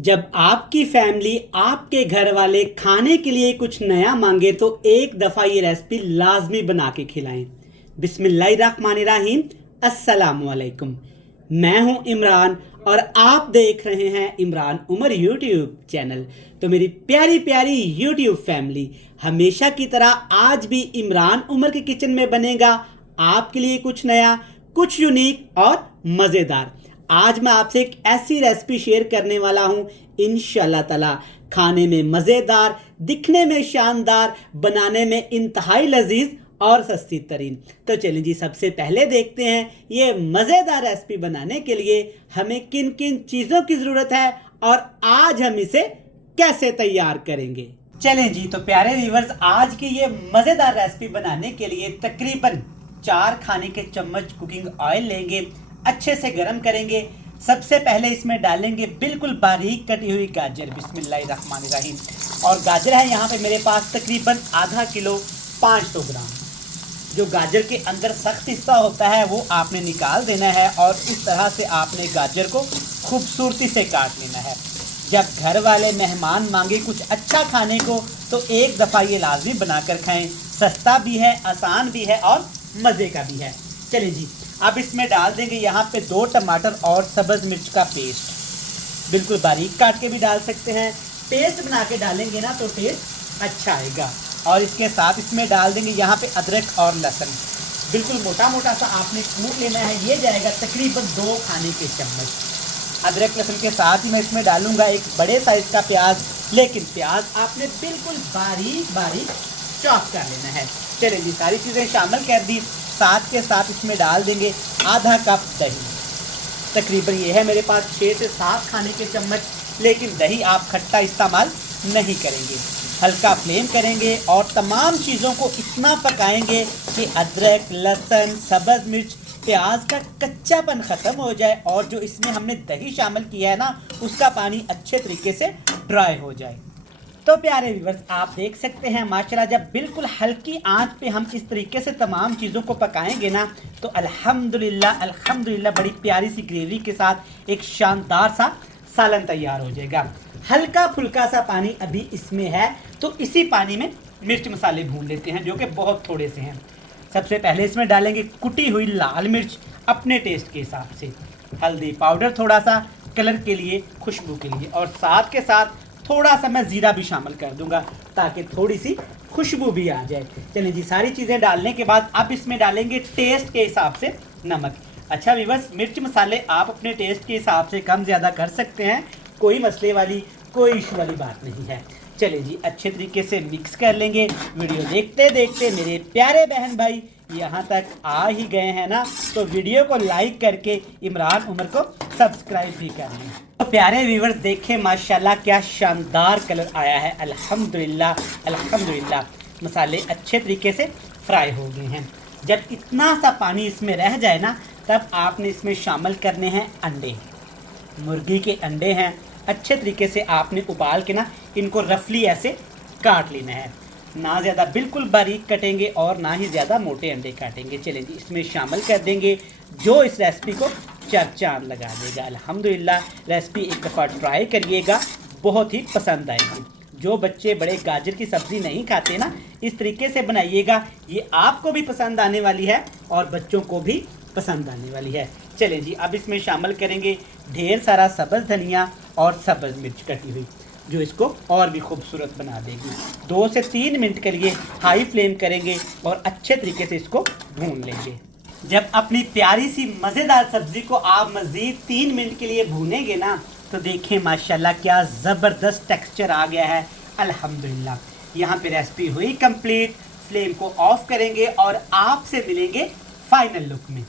जब आपकी फैमिली आपके घर वाले खाने के लिए कुछ नया मांगे तो एक दफ़ा ये रेसिपी लाजमी बना के खिलाएं। बिस्मिल्लाहिर्रहमानिर्रहीम। अस्सलाम वालेकुम। मैं हूं इमरान और आप देख रहे हैं इमरान उमर यूट्यूब चैनल। तो मेरी प्यारी प्यारी यूट्यूब फैमिली, हमेशा की तरह आज भी इमरान उमर के किचन में बनेगा आपके लिए कुछ नया, कुछ यूनिक और मज़ेदार। आज मैं आपसे एक ऐसी रेसिपी शेयर करने वाला हूं, इंशाल्लाह ताला खाने में मज़ेदार, दिखने में शानदार, बनाने में इंतहाई लजीज और सस्ती तरीन। तो चलिए जी, सबसे पहले देखते हैं ये मज़ेदार रेसिपी बनाने के लिए हमें किन किन चीज़ों की ज़रूरत है और आज हम इसे कैसे तैयार करेंगे। चलें जी, तो प्यारे व्यूवर्स, आज की ये मज़ेदार रेसिपी बनाने के लिए तकरीबन 4 खाने के चम्मच कुकिंग ऑयल लेंगे, अच्छे से गर्म करेंगे। सबसे पहले इसमें डालेंगे बिल्कुल बारीक कटी हुई गाजर, बिस्मिल्लाहिर्रहमानिर्रहीम। और गाजर है यहाँ पे मेरे पास तकरीबन आधा किलो 500 ग्राम। जो गाजर के अंदर सख्त हिस्सा होता है वो आपने निकाल देना है और इस तरह से आपने गाजर को खूबसूरती से काट लेना है। जब घर वाले मेहमान मांगे कुछ अच्छा खाने को तो एक दफ़ा ये लाजमी बनाकर खाएं। सस्ता भी है, आसान भी है और मज़े का भी है। चलिए जी, अब इसमें डाल देंगे यहाँ पे 2 टमाटर और सब्ज़ मिर्च का पेस्ट। बिल्कुल बारीक काट के भी डाल सकते हैं, पेस्ट बना के डालेंगे ना तो टेस्ट अच्छा आएगा। और इसके साथ इसमें डाल देंगे यहाँ पे अदरक और लहसुन। बिल्कुल मोटा मोटा सा आपने कूट लेना है। ये जाएगा तकरीबन 2 खाने के चम्मच। अदरक लहसुन के साथ ही मैं इसमें डालूंगा एक बड़े साइज़ का प्याज, लेकिन प्याज आपने बिल्कुल बारीक बारीक चॉप कर लेना है। चलिए जी, सारी चीज़ें शामिल कर दी। साथ के साथ इसमें डाल देंगे आधा कप दही। तकरीबन ये है मेरे पास 6 से 7 खाने के चम्मच, लेकिन दही आप खट्टा इस्तेमाल नहीं करेंगे। हल्का फ्लेम करेंगे और तमाम चीज़ों को इतना पकाएंगे कि अदरक, लहसुन, सब्ज़ मिर्च, प्याज का कच्चापन ख़त्म हो जाए और जो इसमें हमने दही शामिल किया है ना, उसका पानी अच्छे तरीके से ड्राई हो जाए। तो प्यारे व्यूअर्स, आप देख सकते हैं माशाल्लाह, जब बिल्कुल हल्की आंच पे हम इस तरीके से तमाम चीज़ों को पकाएंगे ना तो अल्हम्दुलिल्लाह बड़ी प्यारी सी ग्रेवी के साथ एक शानदार सा सालन तैयार हो जाएगा। हल्का फुल्का सा पानी अभी इसमें है तो इसी पानी में मिर्च मसाले भून लेते हैं, जो कि बहुत थोड़े से हैं। सबसे पहले इसमें डालेंगे कुटी हुई लाल मिर्च अपने टेस्ट के हिसाब से, हल्दी पाउडर थोड़ा सा कलर के लिए, खुशबू के लिए, और साथ के साथ थोड़ा सा मैं ज़ीरा भी शामिल कर दूंगा ताकि थोड़ी सी खुशबू भी आ जाए। चलिए जी, सारी चीज़ें डालने के बाद अब इसमें डालेंगे टेस्ट के हिसाब से नमक। अच्छा व्यूअर्स, मिर्च मसाले आप अपने टेस्ट के हिसाब से कम ज़्यादा कर सकते हैं, कोई मसले वाली, कोई इशू वाली बात नहीं है। चलिए जी, अच्छे तरीके से मिक्स कर लेंगे। वीडियो देखते देखते मेरे प्यारे बहन भाई यहाँ तक आ ही गए हैं ना, तो वीडियो को लाइक करके इमरान उमर को सब्सक्राइब भी कर लें। तो प्यारे व्यूअर्स, देखें माशाल्लाह क्या शानदार कलर आया है। अल्हम्दुलिल्लाह मसाले अच्छे तरीके से फ्राई हो गए हैं। जब इतना सा पानी इसमें रह जाए ना, तब आपने इसमें शामिल करने हैं अंडे। मुर्गी के अंडे हैं, अच्छे तरीके से आपने उबाल के ना इनको रफली ऐसे काट लेना है। ना ज़्यादा बिल्कुल बारीक कटेंगे और ना ही ज़्यादा मोटे अंडे काटेंगे। चलें जी, इसमें शामिल कर देंगे जो इस रेसिपी को चांद लगा देगा। अल्हम्दुलिल्लाह रेसिपी एक दफ़ा ट्राई करिएगा, बहुत ही पसंद आएगी। जो बच्चे बड़े गाजर की सब्ज़ी नहीं खाते ना, इस तरीके से बनाइएगा, ये आपको भी पसंद आने वाली है और बच्चों को भी पसंद आने वाली है। चलें जी, अब इसमें शामिल करेंगे ढेर सारा सब्ज़ धनिया और सब्ज़ मिर्च कटी हुई, जो इसको और भी खूबसूरत बना देगी। 2 से 3 मिनट के लिए हाई फ्लेम करेंगे और अच्छे तरीके से इसको भून लेंगे। जब अपनी प्यारी सी मज़ेदार सब्ज़ी को आप मज़ीद 3 मिनट के लिए भूनेंगे ना, तो देखें माशाल्लाह क्या ज़बरदस्त टेक्सचर आ गया है। अल्हम्दुलिल्लाह यहाँ पे रेसिपी हुई कंप्लीट। फ्लेम को ऑफ करेंगे और आपसे मिलेंगे फाइनल लुक में।